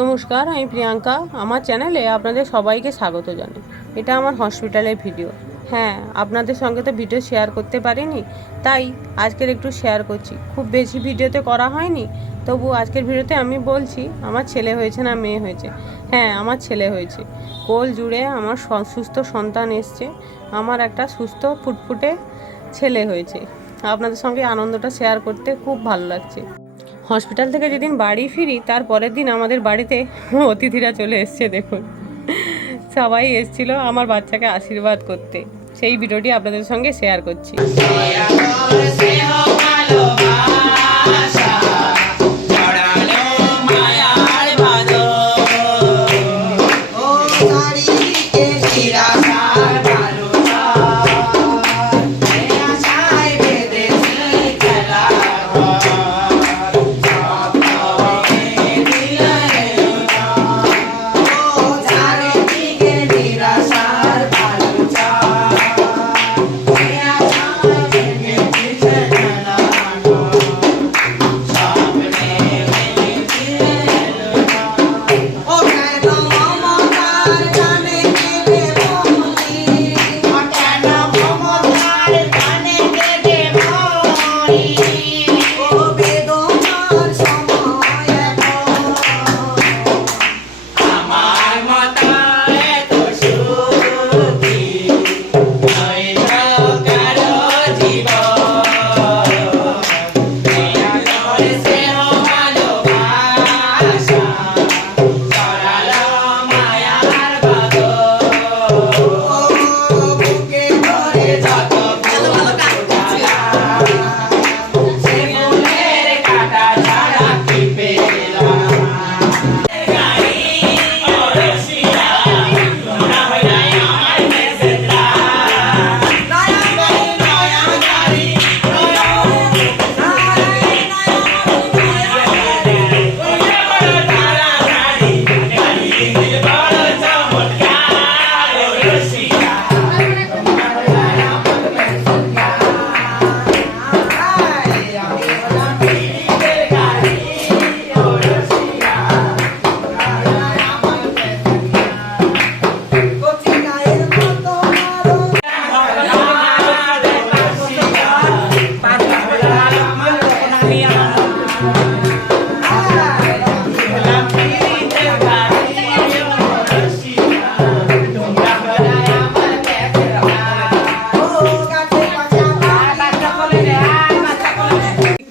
নমস্কার, আমি প্রিয়াঙ্কা। আমার চ্যানেলে আপনাদের সবাইকে স্বাগত জানাই। এটা আমার হসপিটালের ভিডিও। হ্যাঁ, আপনাদের সঙ্গে তো ভিডিও শেয়ার করতে পারিনি, তাই আজকের একটু শেয়ার করছি। খুব বেশি ভিডিওতে করা হয়নি, তবু আজকের ভিডিওতে আমি বলছি আমার ছেলে হয়েছে না মেয়ে হয়েছে। হ্যাঁ, আমার ছেলে হয়েছে। কোল জুড়ে আমার সুস্থ সন্তান এসছে। আমার একটা সুস্থ ফুটফুটে ছেলে হয়েছে। আপনাদের সঙ্গে আনন্দটা শেয়ার করতে খুব ভালো লাগছে। হসপিটাল থেকে যেদিন বাড়ি ফিরি তার পরের দিন আমাদের বাড়িতে অতিথিরা চলে এসছে। দেখুন, সবাই এসেছিল আমার বাচ্চাকে আশীর্বাদ করতে। সেই ভিডিওটি আপনাদের সঙ্গে শেয়ার করছি।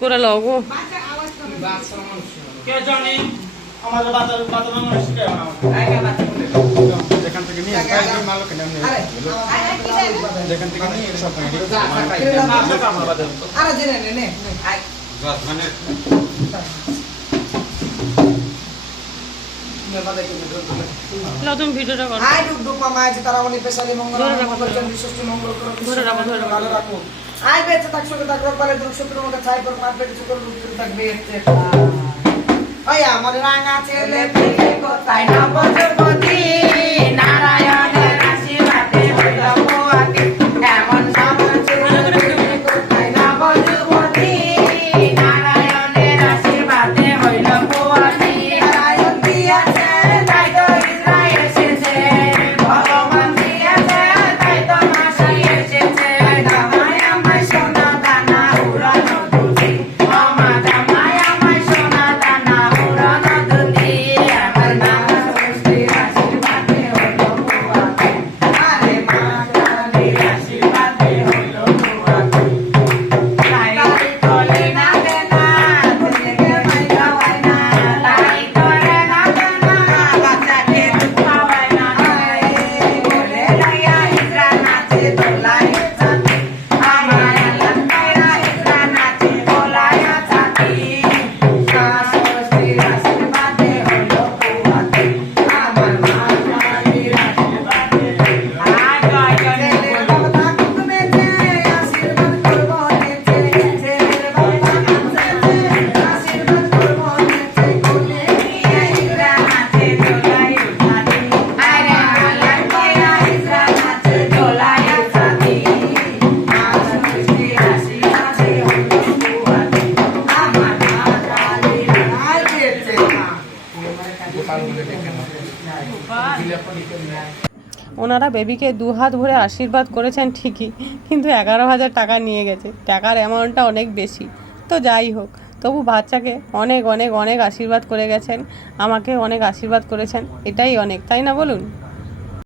করে লগো কে জানি আমাদের বাজার বাজার নাম শিখায় না যেখান থেকে নিয়ে পাইনি মাল কিনে নিয়ে যেখান থেকে নিয়ে সব আরে জেনে নে নে আই জাত মানে তুমি ভিডিওটা করো। আই ডুব ডুব মামা আছে তারা উনি পেশালি মঙ্গল মঙ্গল চন্দ্র ষষ্ঠী মঙ্গল করো ধরে রাখো ভালো রাখো। আই বেঁচে থাক সুখে থাক রোগ বালে দুঃখ শত্রু মুখে ছাই পর মার পেটে চুকর রূপ থাকবে এতে ওই আমার রাঙা ছেলে পেলে কোথায় না বজবতী নারায়ণের আশীর্বাদে হইল পোয়াতি এমন সামনে ছেলে কোথায় না বজবতী নারায়ণের আশীর্বাদে হইল পোয়াতি নারায়ণ দিয়েছে তাই তো ইসরায়েল এসেছে ভগবান দিয়েছে তাই তো মাসাই এসেছে জামাই আমায় সোনা দানা উড়ানো দুধি আমা জামাই আমায় সোনা দানা উড়ানো দুধি আমার নাম সৃষ্টির আশীর্বাদে হইল পোয়াতি আরে মা কালীর আশীর্বাদে হইল পোয়াতি তাই করে না দেনা থেকে ভাই গাওয়াই না তাই করে না দেনা ওনারা বেবিকে 2 হাত ভরে আশীর্বাদ করেছেন ঠিকই, কিন্তু 11,000 টাকা নিয়ে গেছে। টাকার অ্যামাউন্টটা অনেক বেশি। তো যাই হোক, তবু বাচ্চাকে অনেক অনেক অনেক আশীর্বাদ করে গেছেন, আমাকে অনেক আশীর্বাদ করেছেন, এটাই অনেক, তাই না বলুন?